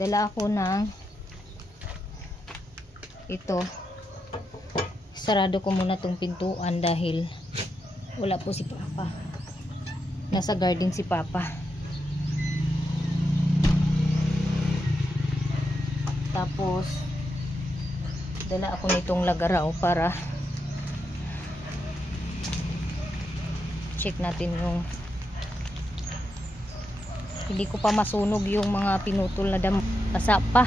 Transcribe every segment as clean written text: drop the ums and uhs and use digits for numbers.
dala ako ng ito. Sarado ko muna tong pintuan dahil wala po si Papa. Nasa garden si Papa. Tapos dala ako nitong lagaraw para check natin yung hindi ko pa masunog yung mga pinutol na damo. Basa pa.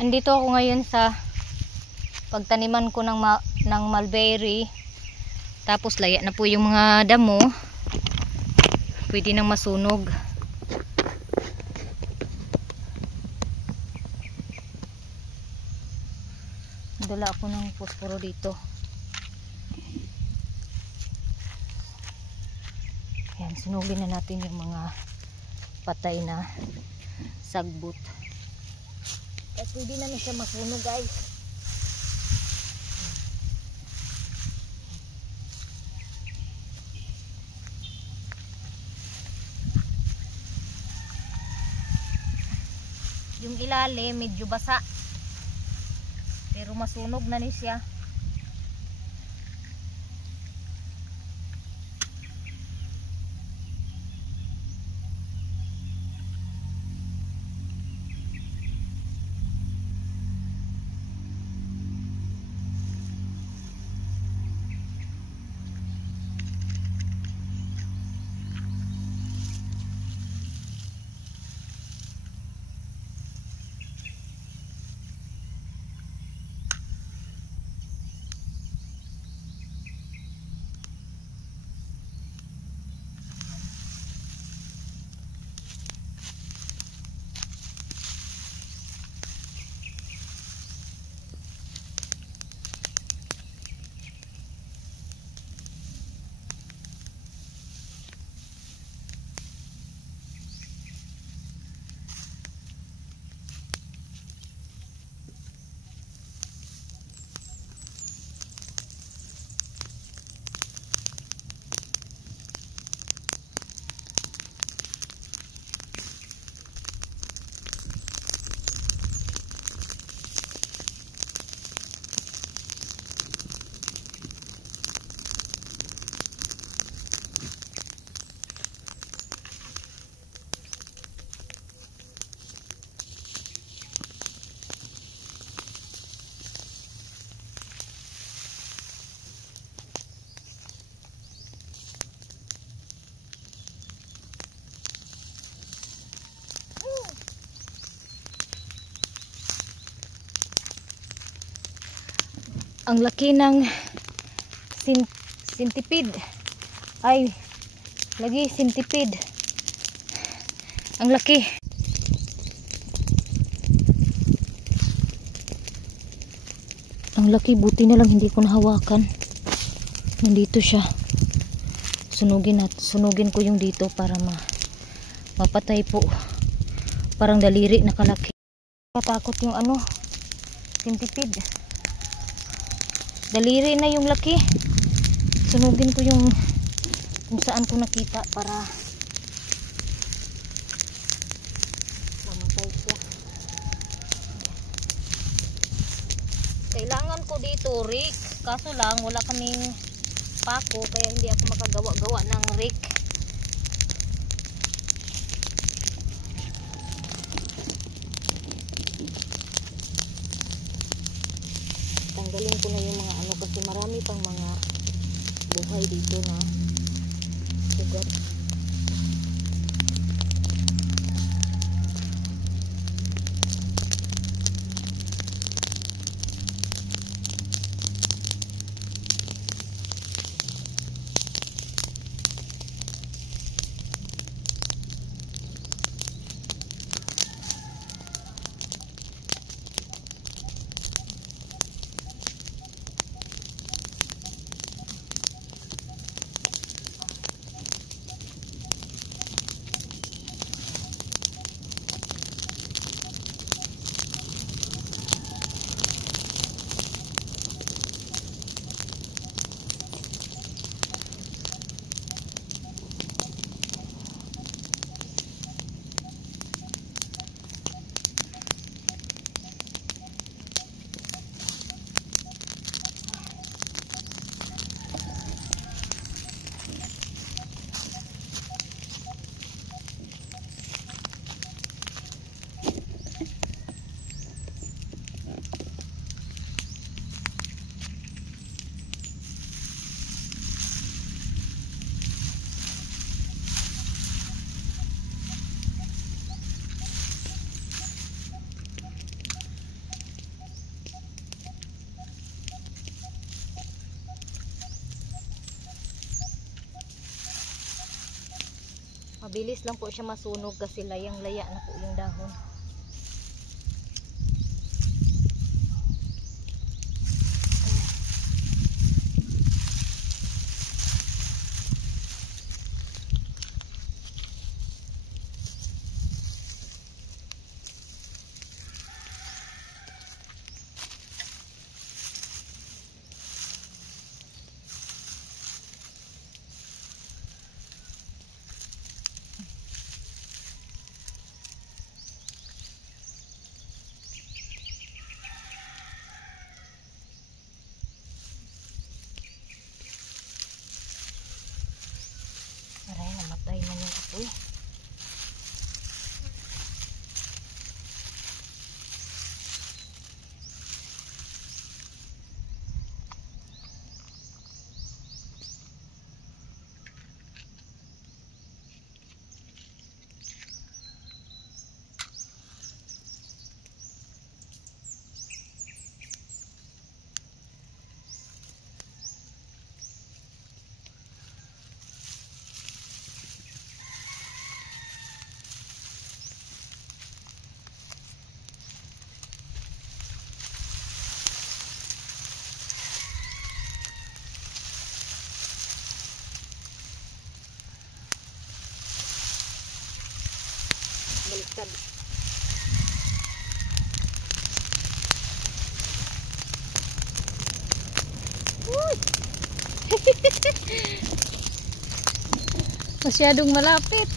Andito ako ngayon sa pagtaniman ko ng mulberry. Tapos laya na po yung mga damo. Pwede nang masunog. Dala ako ng posporo dito. Ayan, sunugin na natin yung mga patay na sagbot. Kaya pwede na siya masunog, guys. Yung ilalim medyo basa. Pero masunog na ni siya. Ang laki ng centipede. Ay, lagi centipede. Ang laki. Ang laki, buti na lang hindi ko nahawakan. Nandito siya. Sunugin ko yung dito para mapatay po. Parang daliri na kalaki. Katakot yung centipede. Daliri na yung laki. Sunugin ko yung kung saan ko nakita para mamatay siya. Kailangan ko dito rake. Kaso lang wala kaming pako kaya hindi ako makagawa-gawa ng rake. Tanggalin ko na yung mga kasi marami pang mga buhay dito na sugat. Mabilis lang po siya masunog kasi layang-laya na po yung dahon. Aray, namatay na yung apoy. Baliktad. Uy! Masyadong malapit.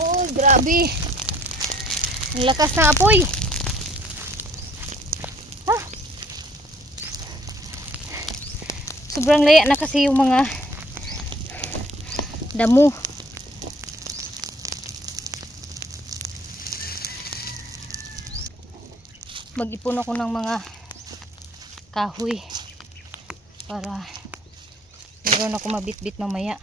Oh, grabe. Ang lakas ng apoy. Ha? Sobrang laya na kasi yung mga damo. Mag-ipon ako ng mga kahoy para meron ako mabitbit mamaya.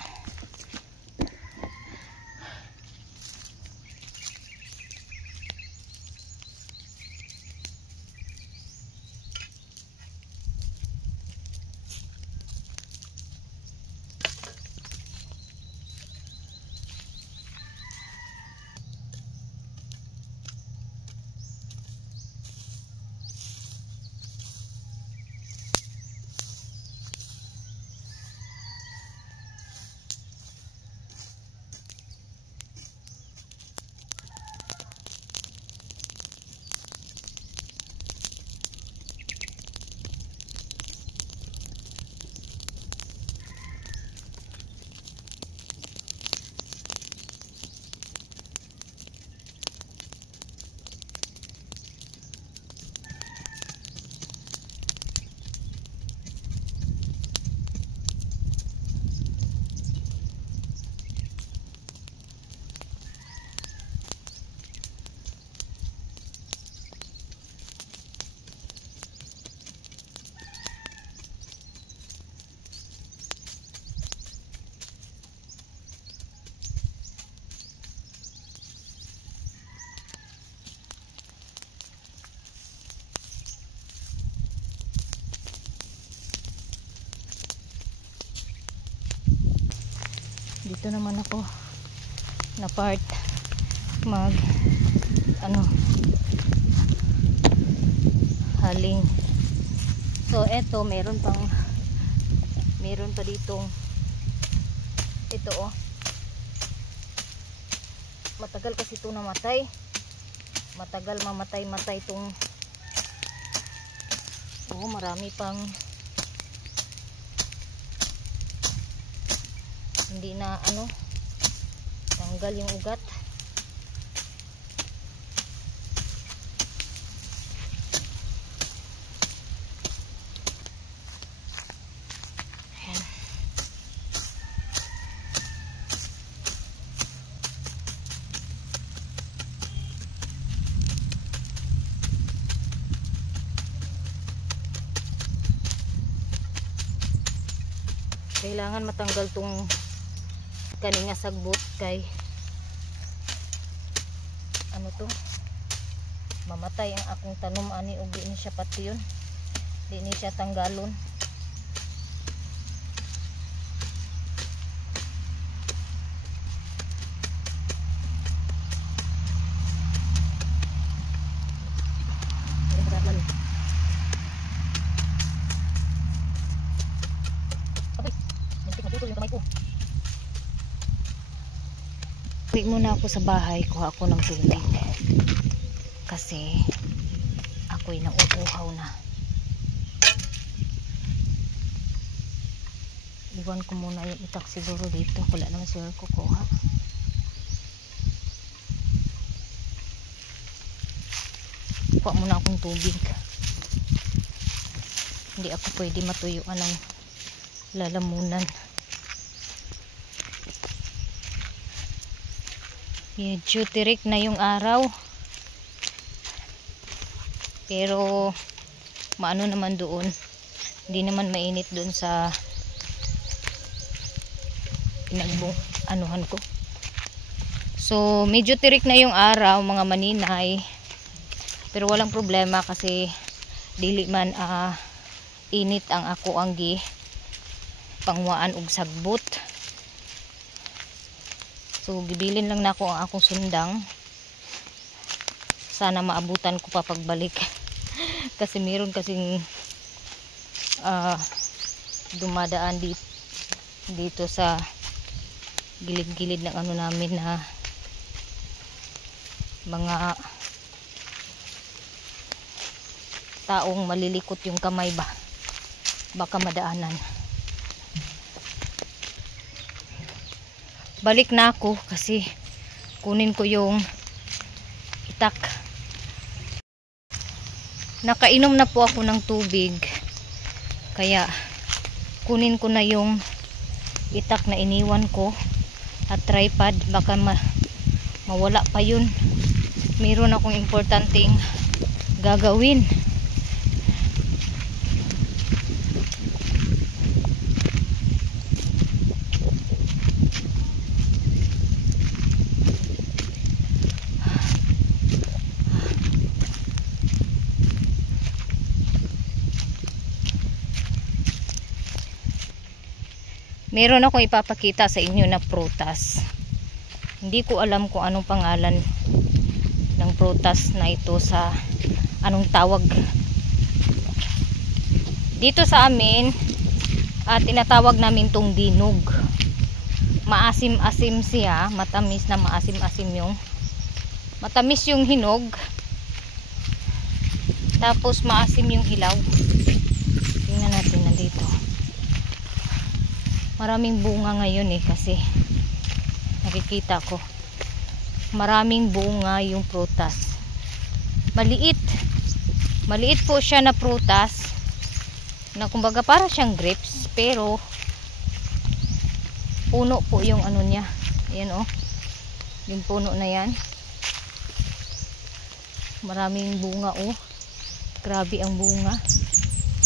Dito naman ako na part haling. So eto meron pa ditong ito oh. Matagal kasi ito namatay. Matagal mamatay itong marami pang hindi na tanggal yung ugat. Ayan. kailangan matanggal tong kaninga sagbot kay ano to, mamatay ang akong tanom ani ug di ni siya pati yun, di ni siya tanggalon. Uwi muna ako sa bahay, kuha ako ng tubig kasi ako'y nauuhaw na. Iwan ko muna yung itak siguro dito, wala naman siguro kukuha. Kuha muna akong tubig, hindi ako pwede matuyuan ng lalamunan. Medyo tirik na yung araw, pero maano naman doon, hindi naman mainit doon sa anuhan ko. So medyo tirik na yung araw mga maninay, pero walang problema kasi dili man init ang ako anggi pangwaan og sagbot. So gibilin lang nako ang akong sundang, sana maabutan ko pa pagbalik kasi meron kasing dumadaan dito sa gilid-gilid ng ano namin na mga taong malilikot yung kamay ba, baka madaanan. Balik na ako kasi kunin ko yung itak. Nakainom na po ako ng tubig, kaya kunin ko na yung itak na iniwan ko at tripod, baka mawala pa yun. Meron akong importanteng gagawin. Meron akong ipapakita sa inyo na prutas. Hindi ko alam kung anong pangalan ng prutas na ito, sa anong tawag. Dito sa amin, tinatawag namin tong dinog. Maasim-asim siya, matamis na maasim-asim yung. Matamis yung hinog, tapos maasim yung hilaw. Tingnan natin, nandito. Maraming bunga ngayon kasi nakikita ko maraming bunga yung prutas. Maliit po siya na prutas na kumbaga para siyang grapes, pero puno po yung ano niya. Ayan yung puno na yan, maraming bunga. Grabe ang bunga,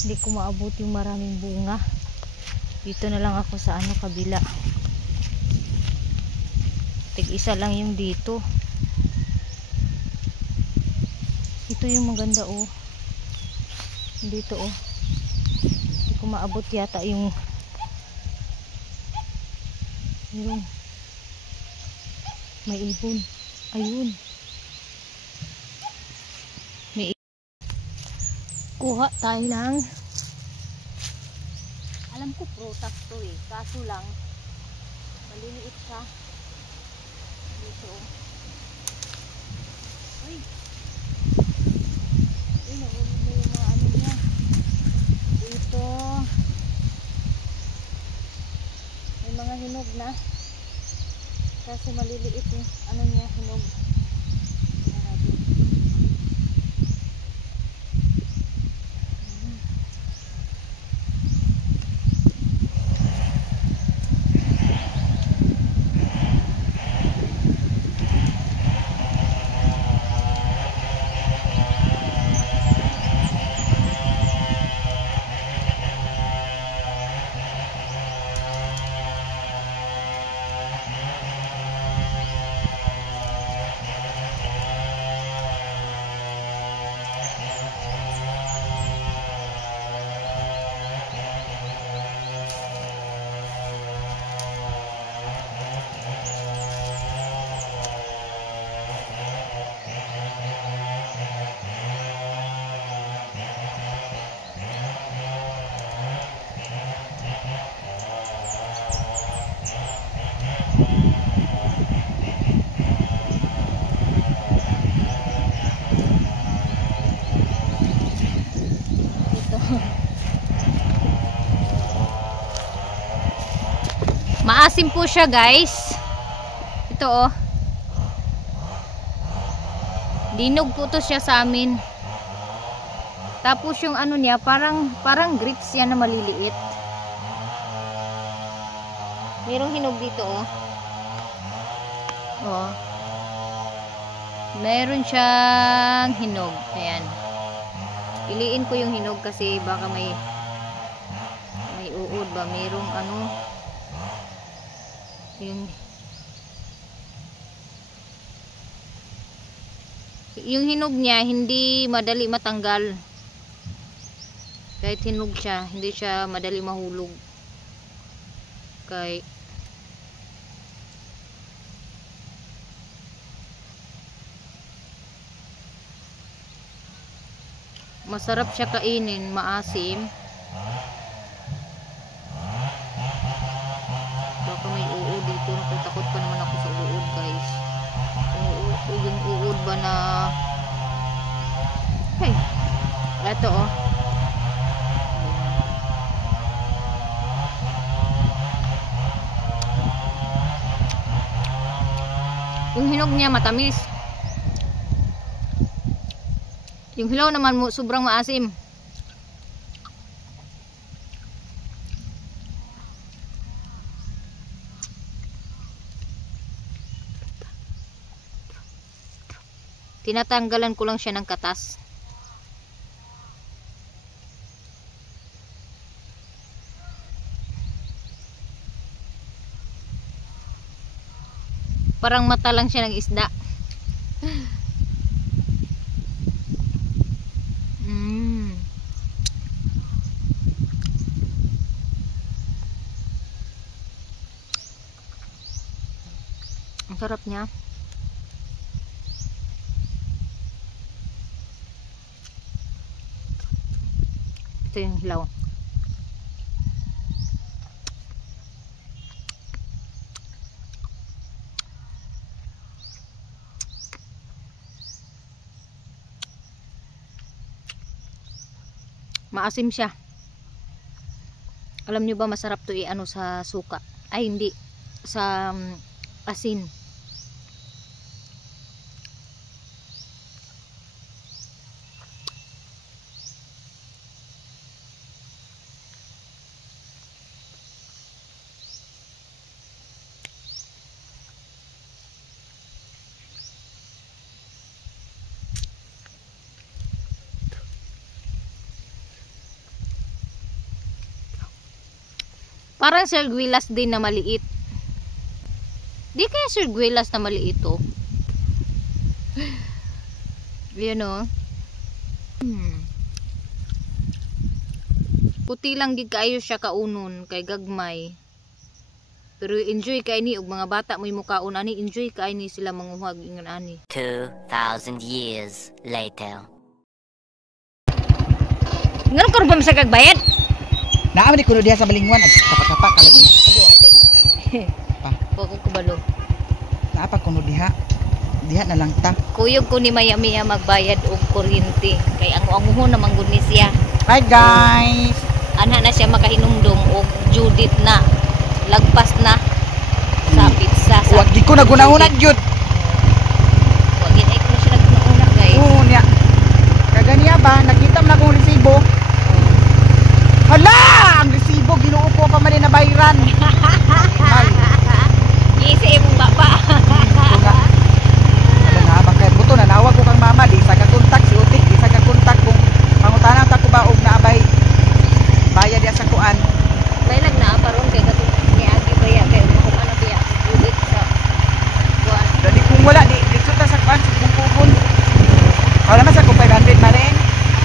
hindi ko maabot yung maraming bunga. Dito na lang ako sa kabila. Tig-isa lang yung dito. Ito yung maganda dito hindi ko maabot yata yung may ibon. Ayun, may kuha tayo ng, alam ko prutas to kaso lang maliliit siya dito. Uy, nahulog na yung mga ano niya dito. May mga hinog na kasi maliliit yung ano niya, hinog. Maasim po siya, guys. Ito oh. Dinog po to siya sa amin. Tapos yung ano niya, parang grapes yan na maliliit. Merong hinog dito oh. Oh. Meron siyang hinog. Ayan. Piliin ko yung hinog kasi baka may uod ba. Merong ano yung hinog niya hindi madali matanggal. Kahit hinog siya, hindi siya madali mahulog. Kay masarap siya kainin, maasim. Baka may uod dito. Nakutakot pa naman ako sa uod, guys. Yung uod ba na hey, eto oh. Yung hinog niya matamis. Yung hilaw naman mo sobrang maasim. Tinatanggalan ko lang siya ng katas. Parang mata lang siya ng isda. Ang sarap niya. Ito yung hilaw. Maasim siya. Alam nyo ba masarap to i-ano sa suka? Ay hindi. Sa asin. Parang sirguelas din na maliit. Di kaya sirguelas na maliit oh. Yan oh. Puti lang gid kaayo siya kaunon kay gagmay. Pero enjoy kay ni og mga bata may mukaon ani, enjoy kay ni sila manguhag ingon ani. 2,000 years later. Ngano karon ba sa kagbayad? Naam ni kuno diha sa balingwan at kapak-kapak kalagi. Adi ate. Pa. Poko kubalo. Naapa kuno diha. Diha na lang ta. Kuyog ko ni maya-maya magbayad og kuryente kay ang anguhon naman gud ni siya. Hi guys. Ana na siya makahinumdum og Judith na. Lagpas na sa pizza sa. Wag di ko nagunahunag gyud. Wag gid ay ko siya naguna guys. Oo niya. Kaganiya ba nakita man akong resibo? Hala! Ang resibo ginuo ko pa man na bayran. Gisi imong baba. Wala na bakay buto na nawag ko kang mama di sa kakontak si Utik di sa kakontak kung pangutanan ta ko ba og naabay bayad diya sa kuan. May nagnaparon kay katong ni Agi Baya kay kung ano biya ulit sa kuan. Dali kung wala di dito ta sa kuan sa bungkubon. Wala man sa kung 500 man rin.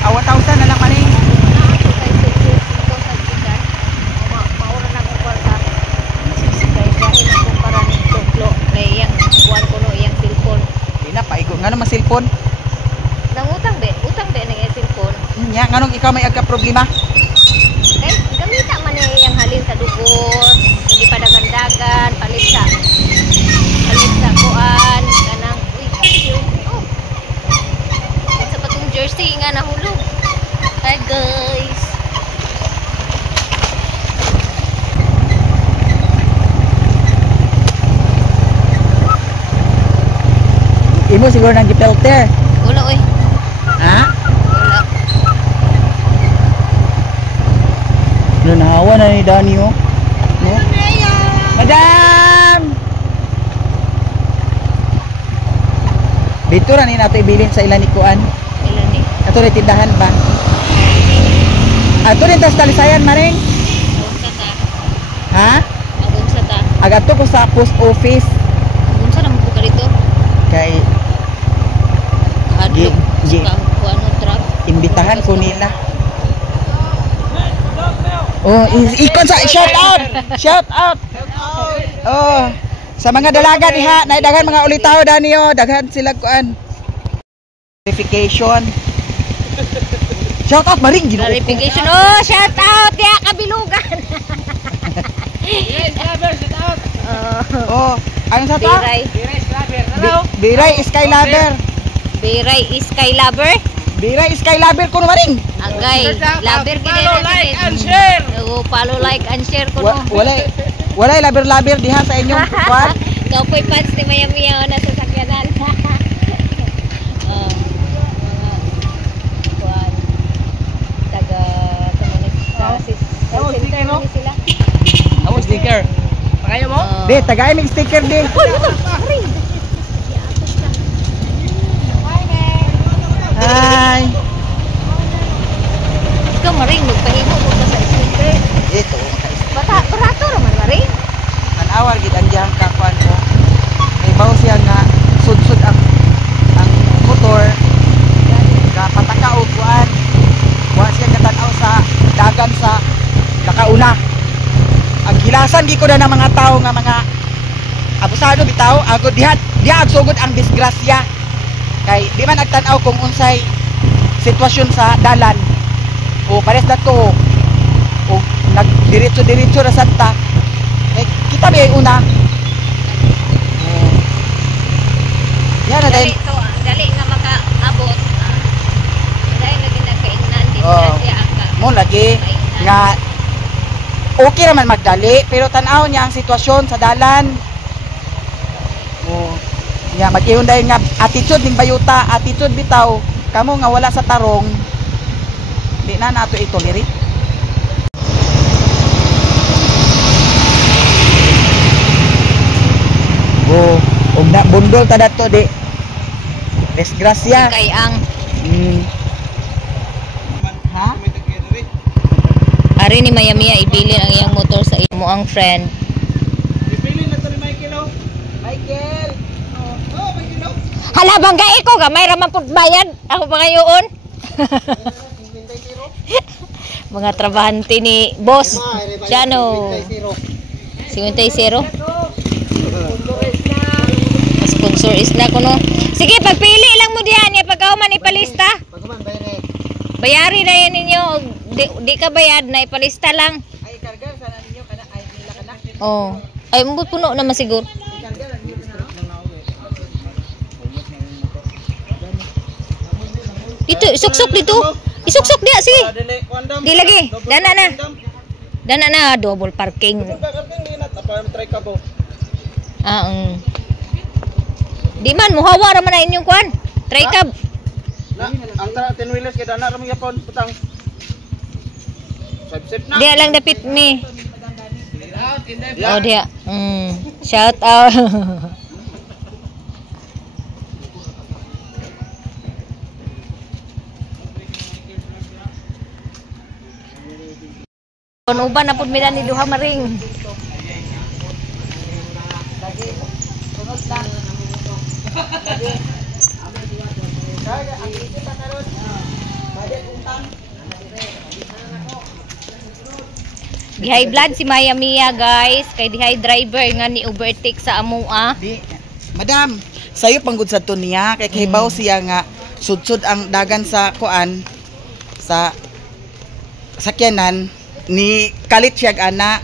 1,000 na lang man rin. Ngano man cellphone? Nangutang be, utang be nang cellphone. Nya nganong ikaw may agka problema? Kay gamita man niya yang halin sa dugos, hindi pa dagan-dagan, palit sa kuan kanang uy, oh. Sa patong jersey nga nahulog. Hi guys. mo siguro nang gipelter. Wala oy. Ha? Wala. Nahawa na ni Dani oh. No? Madam! Dito ra ni nato ibilin sa ilan ni kuan. Ilan ni? Ato rin tindahan ba? Ato rin tas talisayan maring. Agunsa ta. Ha? Agunsa ta. Agato ko sa post office Agunsa na mo ka dito. kay Adlok. Gi- Ano trap? imbitahan ko nila. Oh, ikon sa shout out. Shout out. Oh, sa mga dalaga diha, naidaghan mga ulitaw dani oh, daghan sila kuan. Verification. Shout out maring Ginoo. Clarification. Oh, shout out ya kabilugan. Oh, ano sa ta? Biray. Biray Skylaber. Biray is kay lover. Biray Skylaber kuno maring. Agay. Lover gid Follow, like, and share. Oh, follow, like, and share ko no. Walay laber-laber diha sa inyong kuan. Ikaw po'y fans ni Maya Mia na sa sakyanan. Kuan. Taga sila. Ako sticker. Pakaya mo? Di, tagay mig sticker din. Hi. Ikaw maring magpahimo mo ka sa sticker. Ito. Barato raman maring. Manawar gid ang diyang kakuan ko. May bawo siya nga sud-sud ang motor. Kapataka og kuan. Wa siya katanaw sa dagan sa kakauna. Ang hilasan gi ko na ng mga tao nga mga abusado bitaw agud diha agsugod ang disgrasya. Kay di man nagtan-aw kung unsay sitwasyon sa dalan. O pares dato o nagdiretso-diretso ra sadta. Eh, kita ba yung una? Yan na dahil. Dali nga makaabot. Dahil lagi nagkaingnan din Oo. siya aka. Mo lagi nga okay naman magdali pero tanaw niya ang sitwasyon sa dalan. Oh. Ya mag-iyon dahil nga attitude ning bayuta, attitude bitaw kamo nga wala sa tarong. Di na nato itolerate. Oh, og na bundol ta dato di. Desgrasya. Kay ang Ha? ari ni Maya Mia ibilin ang iyang motor sa imo ang friend. Ipili na to ni Michael oh. Michael. Oh, Michael oh. Hala bangga iko gamay ra man pud bayad. Ako pa ngayon. Mga trabahante ni boss. Jano. 50. Sponsor is na kuno. Sige, pagpili lang mo diyan ya pagkaw man ipalista. Bayari na yan ninyo. Di ka bayad na ipalista lang. Ay karga sana ninyo kana ay nila kana. Oh. Ay mo puno naman siguro. Dito, isuksok dito. Isuksok dia sige. Di lagi. Dana na. Dana na double parking. Ah, Di man muhawa ra man na inyong kuan. Try cab. Ang 10 wheelers kay dana ra mo yapon putang. Sip na. Dia lang dapit me. Oh dia. Shout out. Kon uban na pud mi ni duha maring. Sunod lang. Lagi. Kaya ang kita karon. Budget utang. Di-high blood si Maya Mia guys. Kay di-high driver nga ni overtake sa amua. Di, madam, sayo panggod sa to niya kay kahibaw siya nga sudsud ang dagan sa kuan sa sakyanan ni kalit siya ana.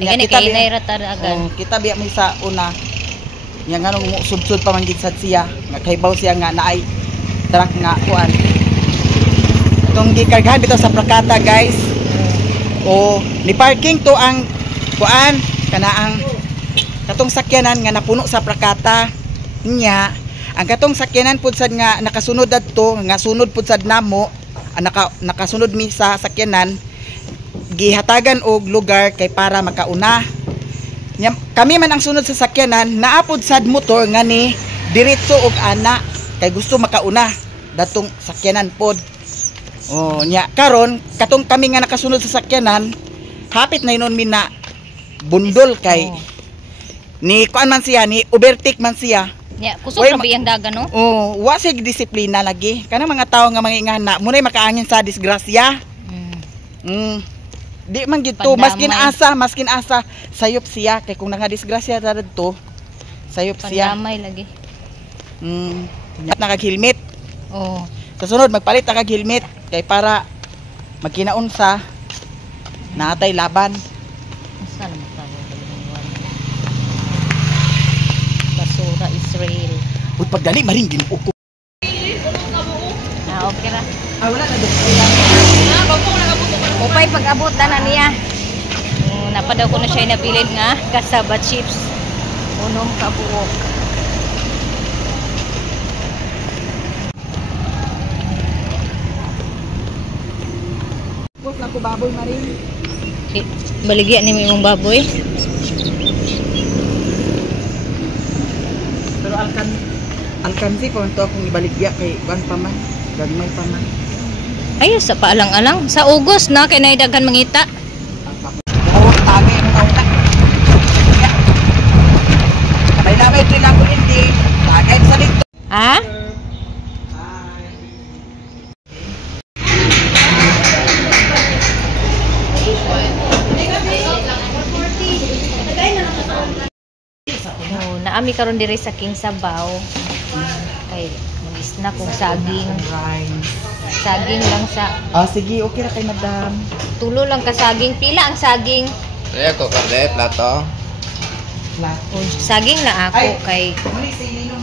Nga ni kay nay rataragan. Kita biya mo sa una. Nya nganong sudsud pa man gid sad siya. Nga kahibaw siya nga naay truck nga kuan. Itong gikargahan bitaw sa prakata guys. O ni parking to ang kuan kana ang katong sakyanan nga napuno sa prakata niya Ang katong sakyanan pud sad nga nakasunod adto, nga sunod pud sad namo, nakasunod mi sa sakyanan, gihatagan og lugar kay para makauna. Kami man ang sunod sa sakyanan, naapod sad motor nga ni diretso og ana kay gusto makauna datong sakyanan pod. Oh, nya karon katong kami nga nakasunod sa sakyanan, hapit na inon mi na bundol kay ni kuan man siya, ni overtake man siya. Ya, kusog na biyang daga no? Oh, wa sig disiplina lagi. Kanang mga tawo nga mangingana, munay makaangin sa disgrasya. Di man gid to, maskin asa sayop siya kay kung nangadisgrasya ta didto, sayop siya. Pandamay lagi. Nakag-helmet. Oh. Sa sunod magpalit ta kag helmet kay para magkinaon sa naatay laban. Asa naman tayo balingwan? Basura Israel. Ug pagdali maring ginuok ko. Okay ra. Wala na dito. Upay pag-abot na niya. Napadaw ko na siya nabilin nga kasaba chips. Unom kabuok. Bus na ko baboy maring. Baligya ni mo imong baboy. Pero alkansi ko to akong ibaligya kay ban pa man, gagmay pa man. Ayos sa paalang-alang. Sa Ugos na kay naidaghan mangita. Oh, tagi mo na. May na may lang ko hindi. Tagay sa dito. Ha? Oh, naami karon diri sa King Sabaw. Kay mag-snack kung saging. Saging lang sa Sige, okay ra kay madam. tulo lang ka saging. Pila ang saging? Ito, karde, plato. Plato. Oh, saging na ako kay Muli sa ininom.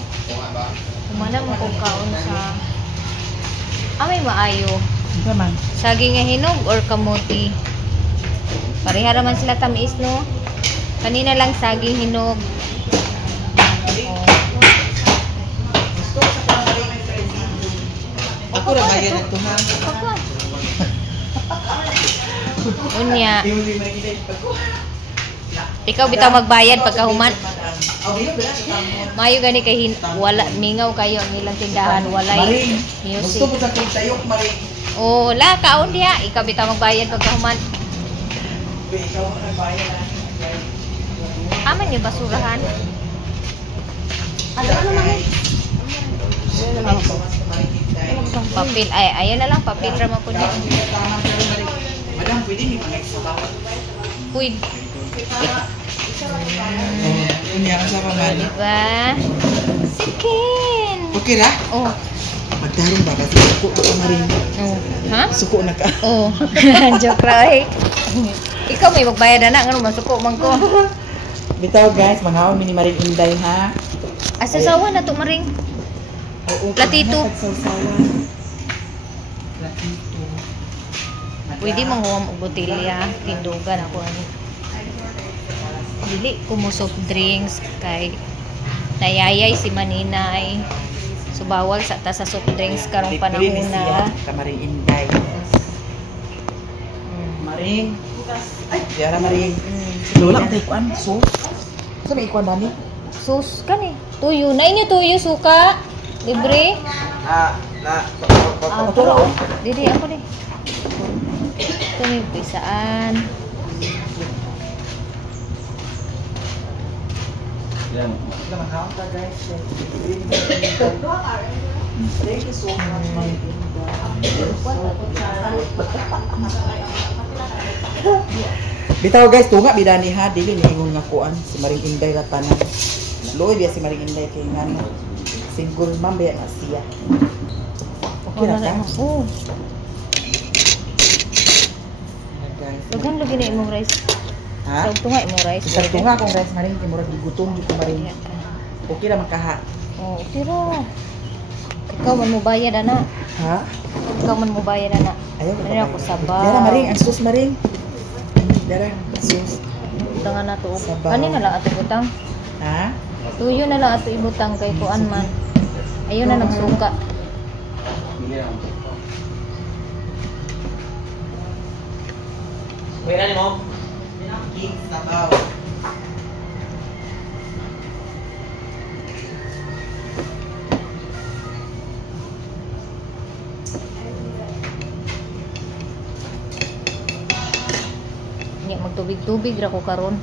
kumana mo kung kaon sa may maayo. Naman. Saging nga hinog or kamuti. Pareha naman sila tamis no. Kanina lang saging hinog. Ako ra bayan ito ha. Unya. Ikaw bitaw magbayad pagka human. Mayo gani kay wala mingaw kayo ang ilang tindahan walay music. Gusto ko sa tayok maring. Oh, la kaon diha. Ikaw bitaw magbayad pagka human. Ikaw ang bayan. Aman yung basurahan. Ano naman? Papel. Ay, ayan na lang. Papel raman po dito. Madam, pwede ni pangay sa bawat. Pwede. Unya ka sa paman. Diba? Sikin. Okay ra? Oh. Magdarong ba kasi suko na ka maring. Oh. Ha? Suko na ka. Oh. Joke ra eh. Ikaw may magbayad na. Ano masuko man ko. Bitaw guys, mga mini maring inday ha. Asasawa na to maring. Platito. Platito. Pwede manghuwam og botelya. Tindugan ako ano. Dili ko mo soft drinks kay nayayay si Maninay. So bawal sa ta sa soft drinks karong panahon na. Kamaring inday. Maring. Ay, diara maring. Lola tay kuan so. Sa may kuan dani? Sus kani. Tuyo na inyo tuyo suka. Libre. Pero dili ako ni. Ito may pisaan. Yan. Thank you so much. Bitaw guys, tunga bidani ha, dili ni ingon nga kuan si Maring Inday latanan. Loy biya si Maring Inday kay ngano. Siguro mamaya na siya. Okay ra ka? Oh. Guys. Daghan lagi na imong rice. Ha? Sa tunga imong rice. Sa tunga kung guys Maring imong gigutom gito Maring. Okay ra makaha. Oh, pero ikaw man mo bayad ana. Ha? Ikaw man mo bayad ana. Ayaw Ano ako sabaw. Dara Maring, ang sus Maring. Dara, sus. Butangan na to. Sabaw. Kanina lang ato butang. Ha? Tuyo na lang ato ibutang kay kuan man. Ayun na nagsuka. Pwede ni mo? King Sabaw. Hindi magtubig-tubig ra ko karon.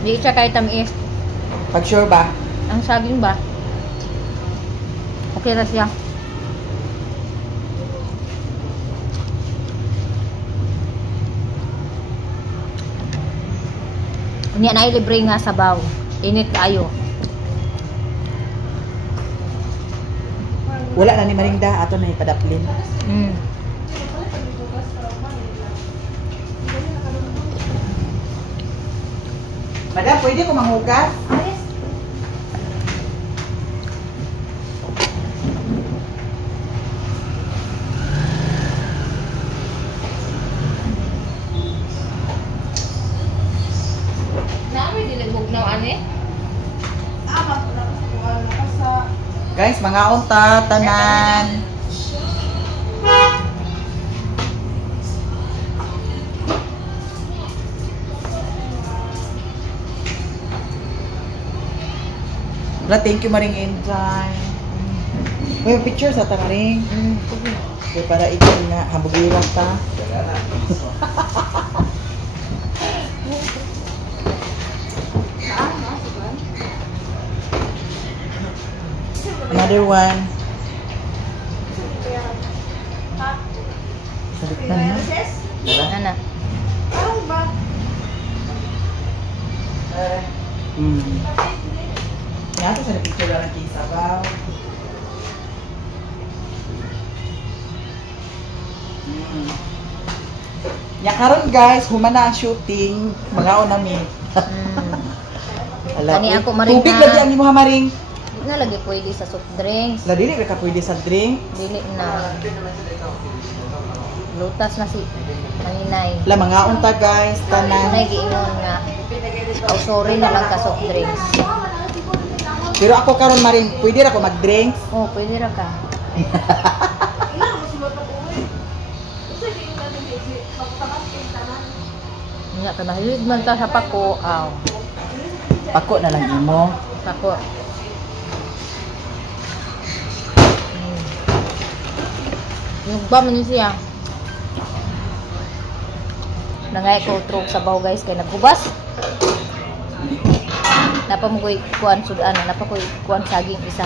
Di siya kahit tamis. Pag sure ba? Ang saging ba? Okay na siya. Unya na libre nga sabaw. Init kayo. Wala na ni Maringda. Ato na ipadaplin. Madam, pwede ko manghugas? Namin dilibog na ani? Guys, mga unta, tanan. Wala, thank you Maring Enjoy. May picture sa ta Maring. Okay, para ikaw nga, hambugiwang ta. Another one. Sabitan na. Ana. Nga ito sa picture lang ng King Sabaw. Ya karon guys, humana ang shooting. Mga nami. Ani ako Maring Tubig na. lagi ang imo ha Maring. Di na lagi pwede sa soft drinks. La dili ka pwede sa drink. Dili na. Lutas na si Maninay. La mga unta guys, tanan. Nay giingon nga. Oh, sorry na lang ka soft drinks. Pero ako karon Maring, pwede ra ko mag-drink. Oh, pwede ra ka. Nga ka nahilig man ta sa pako. Aw. Pako na lang imo. Pako. Yung ba man siya. Nangay ko trok sa baw guys kay nagubas. Napa mo koy kuan sudan, napa koy kuan saging isa.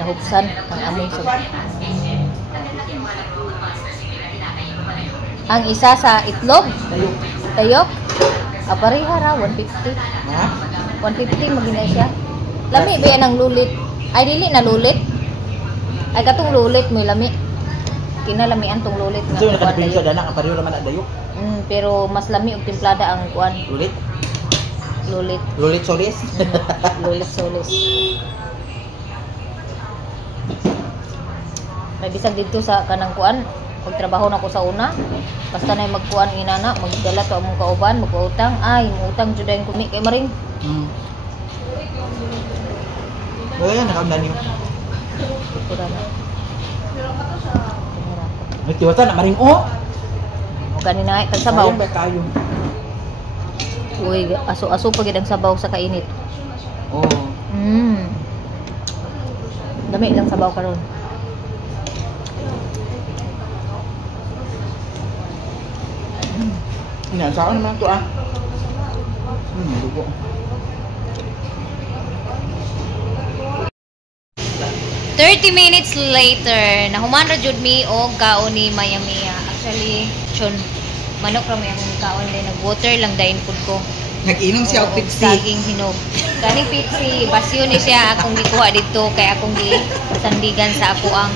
Nahubsan ang among sud. Ang isa sa itlog, tayok. Apareha ra 150. Ha? 150 magina siya. Lami ba yan ang lulit? Ay dili na lulit. Ay katong lulit mo lami. Kinalamian tong lulit nga. So kuwan nakadrink tayo. sa dana, kapariyo naman na dayok. Pero mas lami og timplada ang kuan, Lulit. lulit. Lulit solis. Lulit solis. May bisag dito sa kanang kuan, pagtrabaho na ko sa una. Basta na magkuan inana, magdala to among kauban, magutang, ay utang jud ang kumi kay Maring. Wala nakaamdan niyo. Pura na. May tiwata na Maring o. O kanina ay kag sabaw. Sayang ba kayo? Uy, aso-aso pa gid ang sabaw sa kainit. Oh. Dami lang sabaw karon. Ina, saan naman to ah? Dugo. 30 minutes later, nahuman ra jud mi og kaon ni Maya Mia. Actually, chon manok ra may akong kaon din, nag-water lang dayon pud ko. Nag-inom siya og Og Pepsi. saging hinog. Kaning Pepsi, basyo ni siya akong gikuha dito kay akong sandigan sa ako ang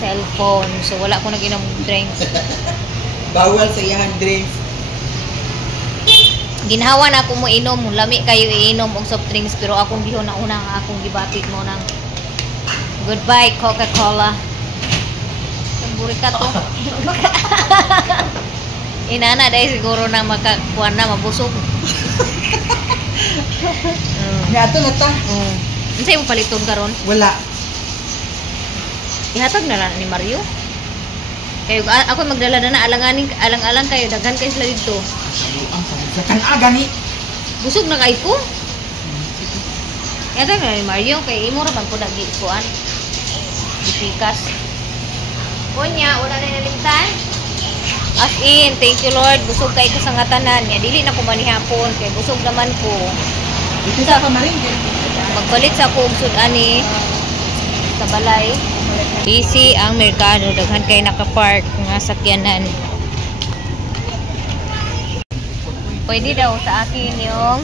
cellphone. So wala ko nag-inom og drinks. Bawal sa iyang drinks. Ginhawa na ako mo inom, lami kayo iinom og soft drinks pero akong gihon na una nga akong gibatit mo ng goodbye Coca-Cola. paborika to. Inana dahil siguro na makakuha na mabusog. Nga ato na ta. Ano sa'yo mo paliton karon? Wala. Ihatag na lang ni Mario. Kayo ako magdala na alang-alang kayo daghan kayo sila dito. Ang sa kan gani. Busog na kay ko. Ihatag na ni Mario kay imo ra bang ko dagi kuan. Dipikas. Kunya wala na nalimtan. As in, thank you Lord, busog kay ko sa ngatanan niya. Dili na ko manihapon kay busog naman ko. Ito sa kamarin. Magpalit sa ko og sud-ani sa balay. Busy ang merkado, daghan kay naka-park nga sakyanan. Pwede daw sa akin yung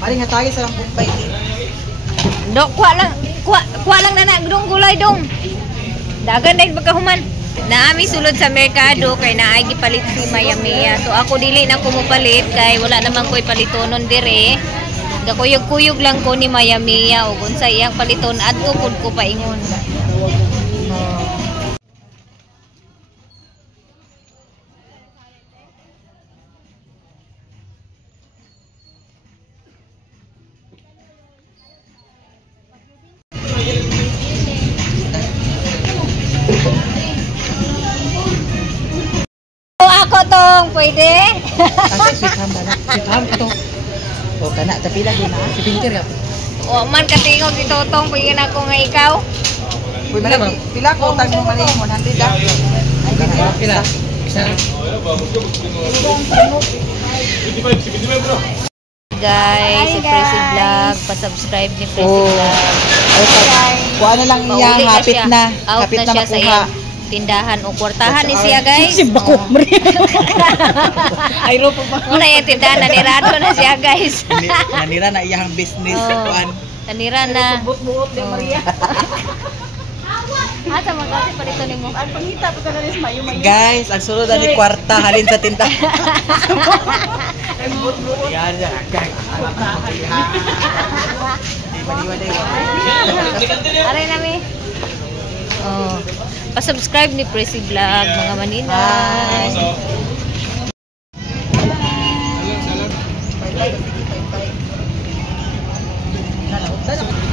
Maring hatagi sa lang bumbay. kuha lang na dong gulay dong. Dagan dahil magkahuman. Naami sulod sa merkado kay naay gipalit si Mayamia. So ako dili na ko mopalit kay wala naman ko'y palitonon dire. Gakuyog-kuyog lang ko ni Mayamia ug unsa iyang paliton adto pud ko paingon. Ako tong pwede. Kasi sweet ham bala. Sweet ham ito. O kana tapi lagi na si Pinter ya. O man katingog si Totong pwede na ako nga ikaw. Uy, man, pila ko utang mo man 100 ah. Ay pila. Guys, si Prezi Vlog, pa-subscribe ni Prezi Vlog. Kuha na lang iya, Mauli hapit siya. na. Out Hapit na na siya sa makuha. iyang tindahan o kwartahan ni siya guys. bako. Ay ro pa. Muna yung tindahan, nanirado na siya guys. Nanira na iyang business kuan. Nanira na. Buot ni Maria. Asa mo kasi palito ni mo? Ang pangita pa ka na rin mayo-mayo. Guys, ang sunod ani kwarta halin sa tindahan. Yan ya, gang. Aray nami. Oh. Pa-subscribe ni Prezi Vlog mga maninay.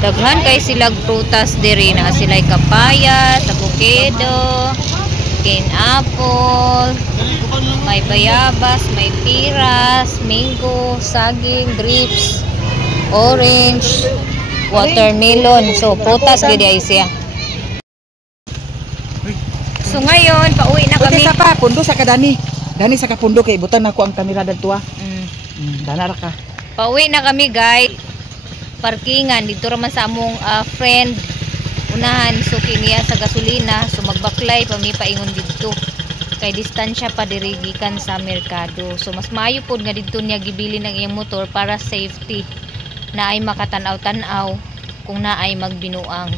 Daghan kay silag prutas diri na sila'y kapaya, avocado, pineapple, may bayabas, may piras, mango, saging, grapes, orange, watermelon. So prutas gid ay siya. So ngayon pauwi na kami. Sa pa pundo sa kadani. Dani sa kapundo kay butan nako ang kamera dadto ah. Dana ra ka. Pauwi na kami guys. Parkingan dito raman sa among friend unahan suki niya sa gasolina so magbaklay pa mi paingon dito kay distansya pa diri gikan sa merkado so mas maayo pod nga dito niya gibili ng iyang motor para safety na ay makatanaw-tanaw kung naay magbinuang.